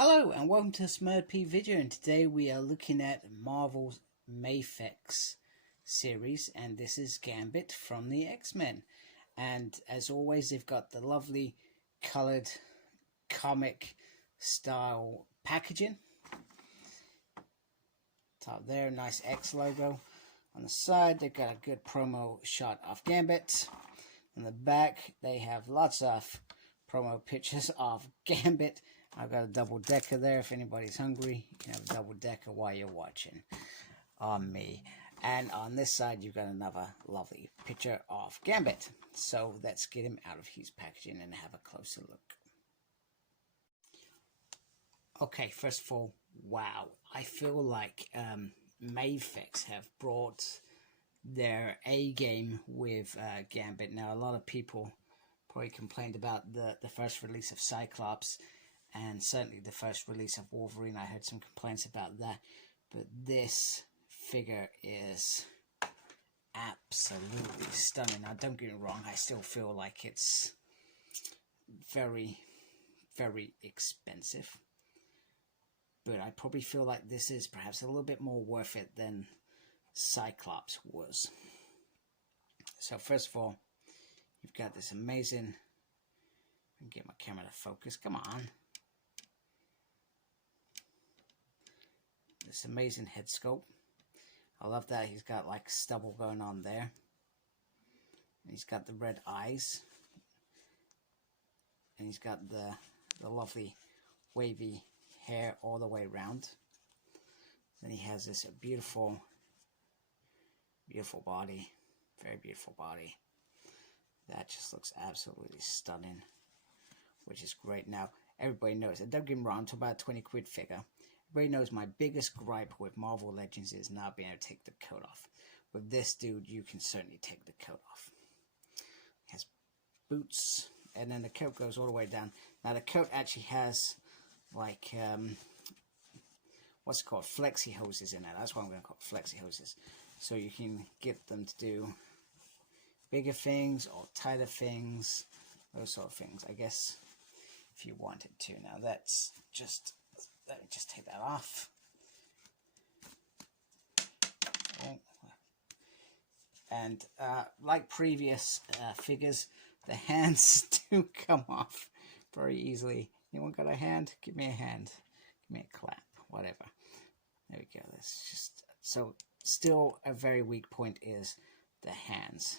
Hello and welcome to SmurP video, and today we are looking at Marvel's Mafex series, and this is Gambit from the X-Men. And as always, they've got the lovely coloured comic style packaging. Top there, nice X logo. On the side, they've got a good promo shot of Gambit. On the back, they have lots of promo pictures of Gambit. I've got a double decker there. If anybody's hungry, you can have a double decker while you're watching on me. And on this side, you've got another lovely picture of Gambit. So let's get him out of his packaging and have a closer look. Okay, first of all, wow. I feel like Mafex have brought their A game with Gambit. Now, a lot of people probably complained about the first release of Cyclops, and certainly the first release of Wolverine. I heard some complaints about that, but this figure is absolutely stunning. Now, don't get me wrong, I still feel like it's very, very expensive, but I probably feel like this is perhaps a little bit more worth it than Cyclops was. So first of all, you've got this amazing, get my camera to focus, come on. This amazing head sculpt. I love that he's got like stubble going on there. And he's got the red eyes. And he's got the lovely wavy hair all the way around. Then he has this beautiful, beautiful body. Very beautiful body. That just looks absolutely stunning, which is great. Now, everybody knows, and don't get me wrong, I'm talking about a 20 quid figure. Everybody knows my biggest gripe with Marvel Legends is not being able to take the coat off. With this dude, you can certainly take the coat off. He has boots, and then the coat goes all the way down. Now, the coat actually has, like, what's it called? Flexi hoses in it. That's what I'm going to call it, flexi hoses. So you can get them to do bigger things or tighter things, those sort of things, I guess, if you wanted to. Now, that's just... Let me just take that off. And like previous figures, the hands do come off very easily. Anyone got a hand? Give me a hand. Give me a clap. Whatever. There we go. That's just so. Still, a very weak point is the hands.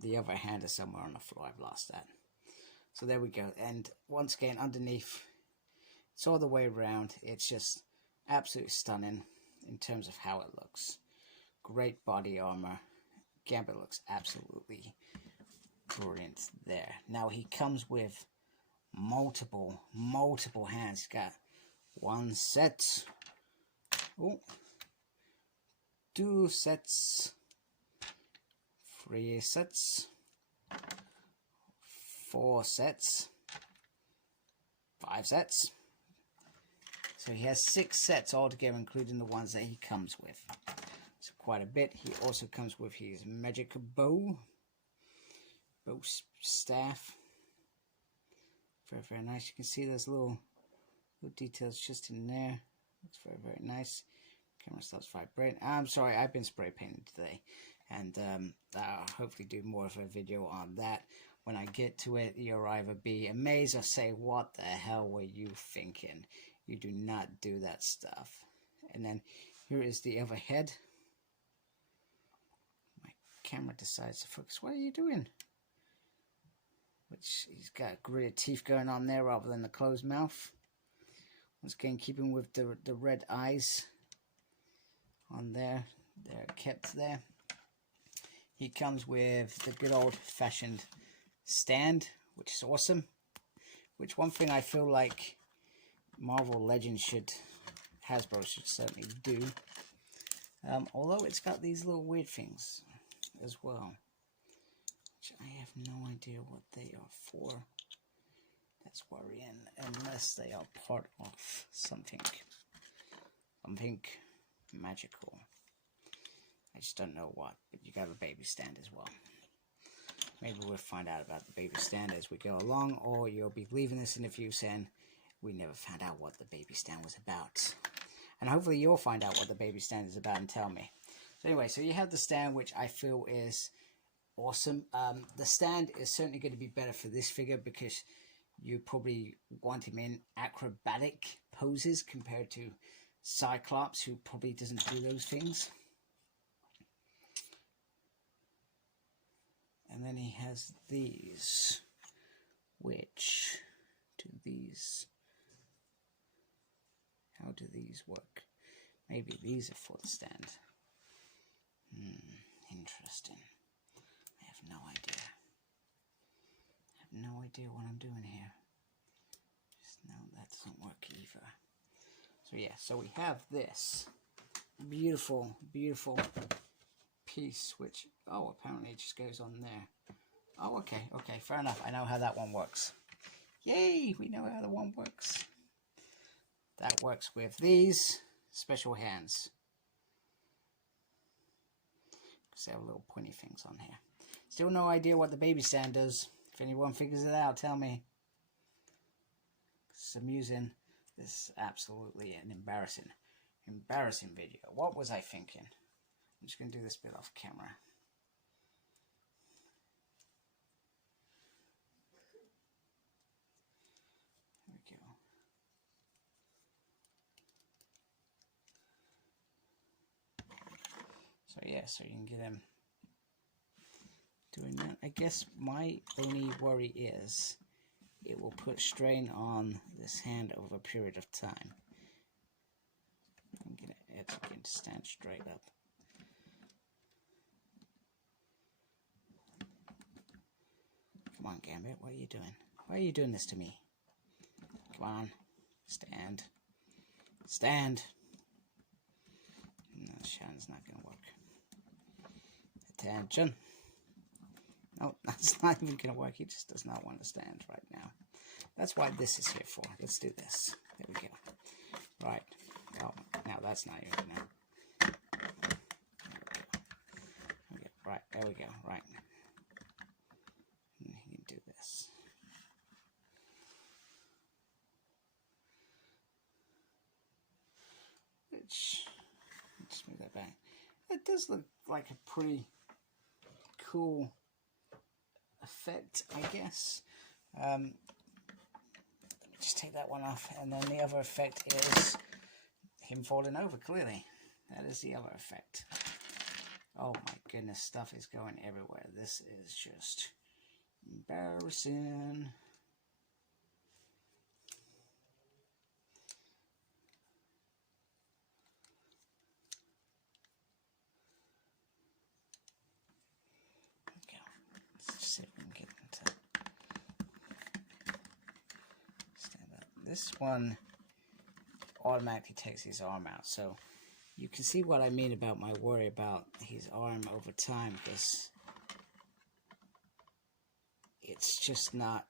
The other hand is somewhere on the floor. I've lost that. So there we go. And once again, underneath. It's all the way around. It's just absolutely stunning in terms of how it looks. Great body armor. Gambit looks absolutely brilliant there. Now he comes with multiple hands. He's got one set. Oh, two sets. 3 sets. 4 sets. 5 sets. So he has 6 sets altogether, including the ones that he comes with. So quite a bit. He also comes with his magic bow staff. Very, very nice. You can see there's little details just in there. Looks very, very nice. Camera starts vibrating. I'm sorry, I've been spray painting today, and I'll hopefully do more of a video on that. When I get to it, you'll either be amazed or say, "What the hell were you thinking? You do not do that stuff." And then here is the other head. My camera decides to focus. What are you doing? Which he's got gritted teeth going on there rather than the closed mouth. Once again, keeping with the red eyes on there. They're kept there. He comes with the good old-fashioned stand, which is awesome. Which one thing I feel like Marvel Legends Hasbro should certainly do. Although it's got these little weird things as well, which I have no idea what they are for. That's worrying, unless they are part of something magical. I just don't know what, but you got a baby stand as well. Maybe we'll find out about the baby stand as we go along, or you'll be leaving this interview saying, we never found out what the baby stand was about. And hopefully you'll find out what the baby stand is about and tell me. So anyway, so you have the stand, which I feel is awesome. The stand is certainly going to be better for this figure because you probably want him in acrobatic poses compared to Cyclops, who probably doesn't do those things. And then he has these, which do these, how do these work? Maybe these are for the stand. Interesting. I have no idea. I have no idea what I'm doing here. Just no, that doesn't work either. So yeah, so we have this beautiful, beautiful piece, which, oh, apparently it just goes on there. Oh, okay, fair enough. I know how that one works. Yay, we know how the one works. That works with these special hands. Because they have little pointy things on here. Still no idea what the baby stand does. If anyone figures it out, tell me. It's amusing. This is absolutely an embarrassing video. What was I thinking? I'm just going to do this bit off camera. There we go. So yeah, so you can get him doing that. I guess my only worry is it will put strain on this hand over a period of time. I'm going to educate to stand straight up. Come on, Gambit, what are you doing? Why are you doing this to me? Come on, stand. Stand! No, Shannon's not going to work. Attention. No, that's not even going to work. He just does not want to stand right now. That's why this is here for. Let's do this. There we go. Right. Oh, now that's not even now. Okay, right. There we go. Right. You can do this. Which, let's move that back. It does look like a pretty cool effect, I guess. Let me just take that one off, and then the other effect is him falling over, clearly. That is the other effect. Oh my goodness, stuff is going everywhere. This is just embarrassing. Okay, let's just see if we can get into stand up. This one automatically takes his arm out, so you can see what I mean about my worry about his arm over time, because it's just not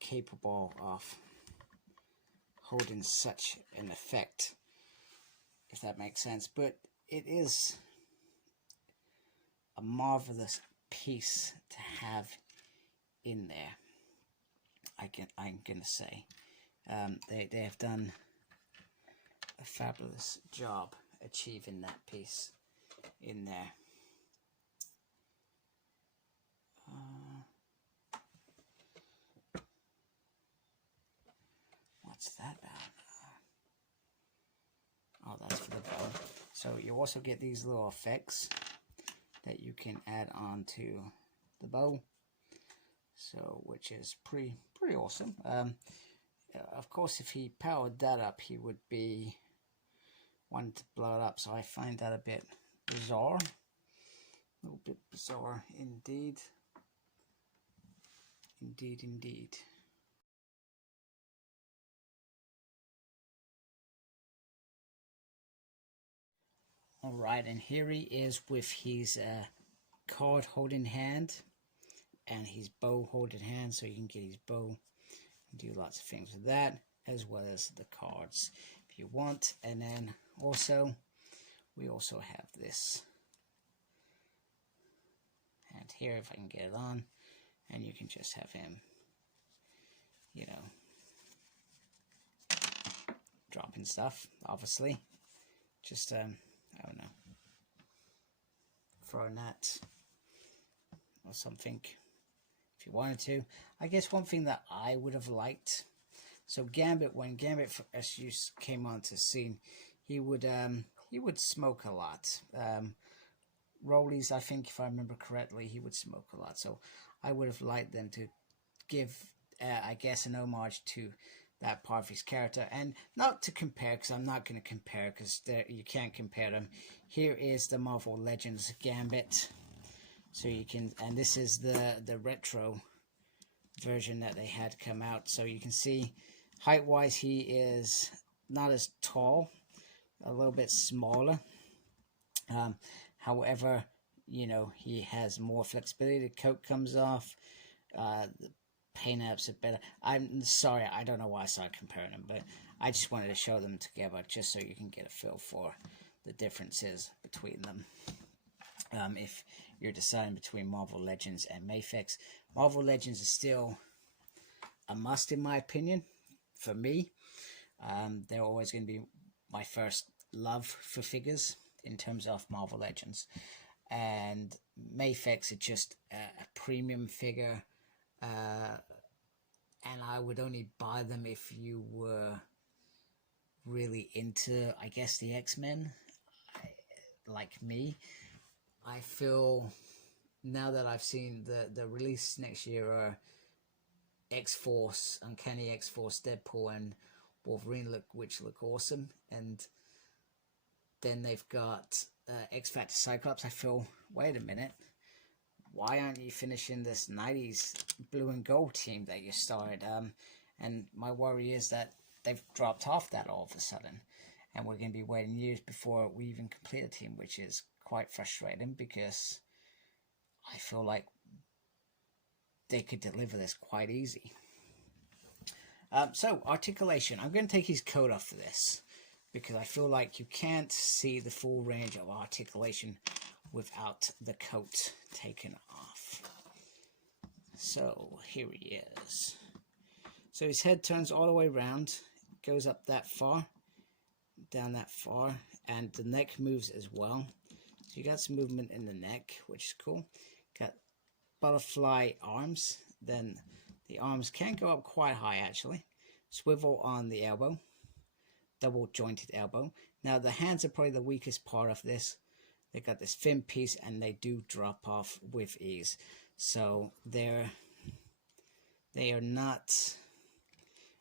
capable of holding such an effect, if that makes sense. But it is a marvelous piece to have in there. I'm gonna say they have done a fabulous job achieving that piece in there. What's that about? Oh, that's for the bow. So you also get these little effects that you can add on to the bow. So, which is pretty awesome. Of course, if he powered that up, he would be wanting to blow it up. So I find that a bit bizarre. A little bit bizarre indeed. Indeed. Alright, and here he is with his card holding hand and his bow holding hand, so you can get his bow and do lots of things with that, as well as the cards if you want. And then also, we also have this hand here, if I can get it on, and you can just have him, you know, and stuff, obviously. Just, I don't know, throwing that or something if you wanted to. I guess one thing that I would have liked, so Gambit, when Gambit SU came onto the scene, he would smoke a lot. Rollies, I think, if I remember correctly, he would smoke a lot. So I would have liked them to give, I guess, an homage to that part of his character, and not to compare, because I'm not going to compare, because you can't compare them. Here is the Marvel Legends Gambit, so you can, and this is the retro version that they had come out. So you can see, height wise, he is not as tall, a little bit smaller. However, you know, he has more flexibility. The coat comes off. The paint apps are better. I'm sorry, I don't know why I started comparing them, but I just wanted to show them together just so you can get a feel for the differences between them. If you're deciding between Marvel Legends and Mafex, Marvel Legends is still a must in my opinion. For me, they're always going to be my first love for figures in terms of Marvel Legends, and Mafex is just a premium figure, and I would only buy them if you were really into, I guess, the X-Men, like me. I feel now that I've seen the release next year are X-Force, Uncanny X-Force, Deadpool, and Wolverine, which look awesome, and then they've got X-Factor Cyclops. I feel, wait a minute, why aren't you finishing this 90s blue and gold team that you started? And my worry is that they've dropped off that all of a sudden, and we're going to be waiting years before we even complete a team, which is quite frustrating, because I feel like they could deliver this quite easy. So, Articulation. I'm going to take his coat off for this, because I feel like you can't see the full range of Articulation without the coat taken off. So, here he is. So his head turns all the way around, goes up that far, down that far, and the neck moves as well. So you got some movement in the neck, which is cool. Got butterfly arms, then the arms can go up quite high actually. Swivel on the elbow, double jointed elbow. Now the hands are probably the weakest part of this. They got this thin piece and they do drop off with ease. So they are not,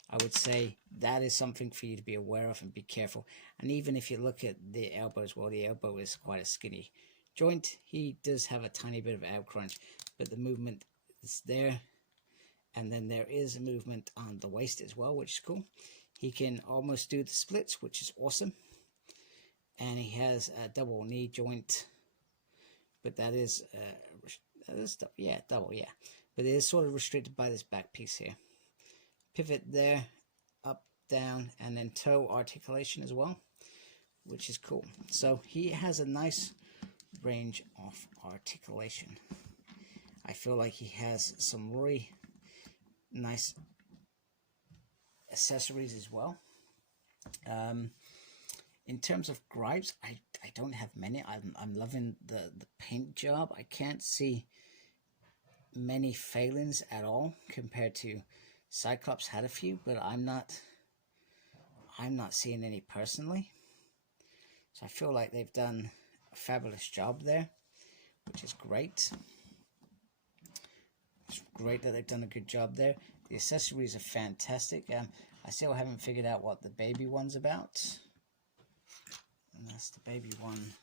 I would say that is something for you to be aware of and be careful. And even if you look at the elbow as well, the elbow is quite a skinny joint. He does have a tiny bit of ab crunch, but the movement is there. And then there is a movement on the waist as well, which is cool. He can almost do the splits, which is awesome. And he has a double knee joint, but that is double, yeah. But it is sort of restricted by this back piece here. Pivot there, up, down, and then toe articulation as well, which is cool. So he has a nice range of articulation. I feel like he has some really nice accessories as well. In terms of gripes, I don't have many. I'm loving the paint job. I can't see many failings at all compared to Cyclops had a few, but I'm not seeing any personally. So I feel like they've done a fabulous job there, which is great. It's great that they've done a good job there. The accessories are fantastic. I still haven't figured out what the baby one's about. And that's the baby one.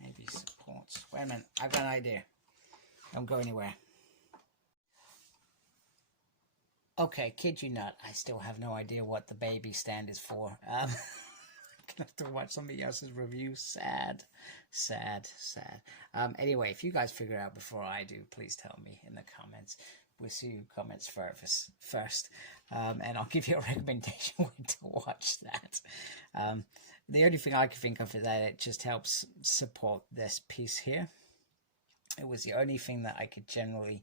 Maybe supports. Wait a minute, I've got an idea. Don't go anywhere. Okay, kid you not, I still have no idea what the baby stand is for. I'm gonna have to watch somebody else's review. Sad. Anyway, if you guys figure it out before I do, please tell me in the comments. We'll see who comments first. And I'll give you a recommendation when to watch that. The only thing I can think of is that it just helps support this piece here. It was the only thing that I could generally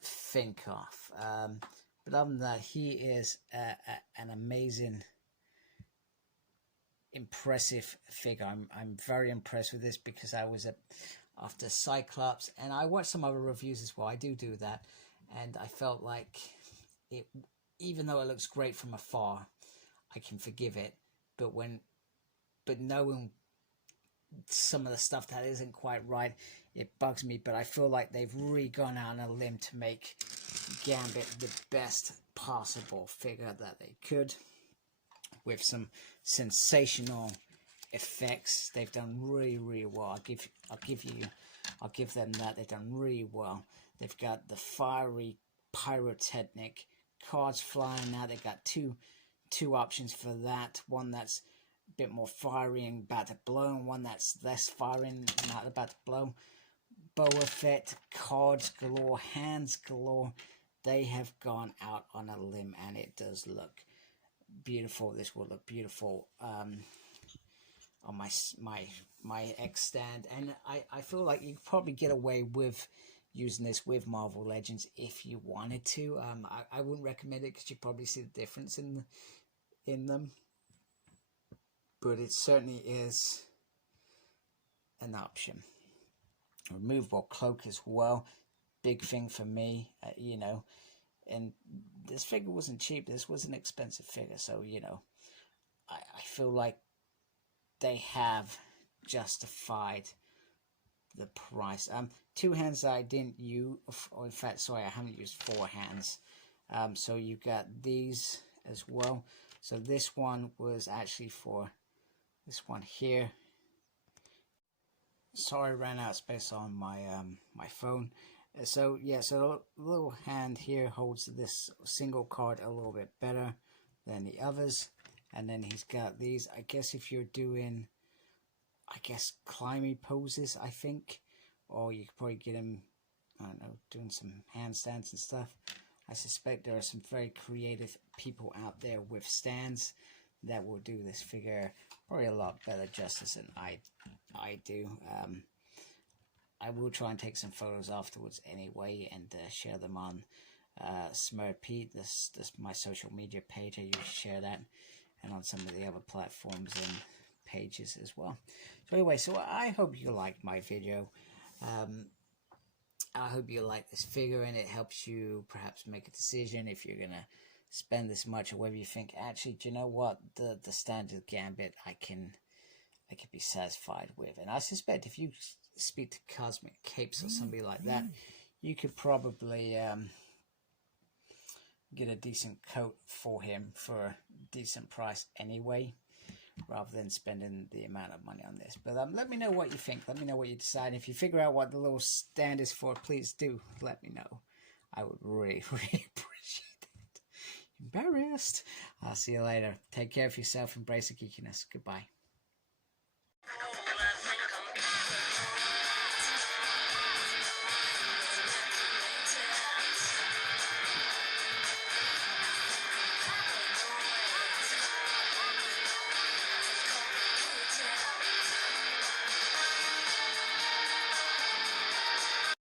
think of. But But other than that, he is an amazing, impressive figure. I'm very impressed with this because I was after Cyclops, and I watched some other reviews as well. I do that, and I felt like it, even though it looks great from afar, I can forgive it. But knowing some of the stuff that isn't quite right, it bugs me. But I feel like they've really gone out on a limb to make Gambit the best possible figure that they could, with some sensational effects. They've done really well. I'll give them that. They've done really well. They've got the fiery pyrotechnic cards flying now. They've got two options for that. One that's a bit more fiery and about to blow, and one that's less fiery and not about to blow. Bow effect, cards galore, hands galore. They have gone out on a limb, and it does look beautiful. This will look beautiful on my X stand, and I feel like you could probably get away with using this with Marvel Legends if you wanted to. I wouldn't recommend it because you probably see the difference in them, but it certainly is an option. Removable cloak as well, big thing for me, you know. And this figure wasn't cheap. This was an expensive figure, so you know, I feel like they have justified the price. Two hands that I didn't use, or in fact, sorry, I haven't used 4 hands. So you got these as well. So this one was actually for this one here. Sorry, I ran out of space on my my phone. So yeah, so the little hand here holds this single card a little bit better than the others. And then he's got these. I guess if you're doing, I guess, climbing poses, I think, or you could probably get him, I don't know, doing some handstands and stuff. I suspect there are some very creative people out there with stands that will do this figure probably a lot better justice than I do. I will try and take some photos afterwards anyway, and share them on Smurpete, this my social media page. I usually share that, and on some of the other platforms and pages as well. So anyway, so I hope you liked my video. I hope you like this figure, and it helps you perhaps make a decision if you're gonna spend this much, or whether you think, actually, do you know what, the standard Gambit I can be satisfied with. And I suspect if you speak to Cosmic Capes or somebody like that, you could probably get a decent coat for him for a decent price anyway, rather than spending the amount of money on this. But let me know what you think. Let me know what you decide. If you figure out what the little stand is for, please do let me know. I would really appreciate it. Embarrassed. I'll see you later. Take care of yourself. Embrace the geekiness. Goodbye.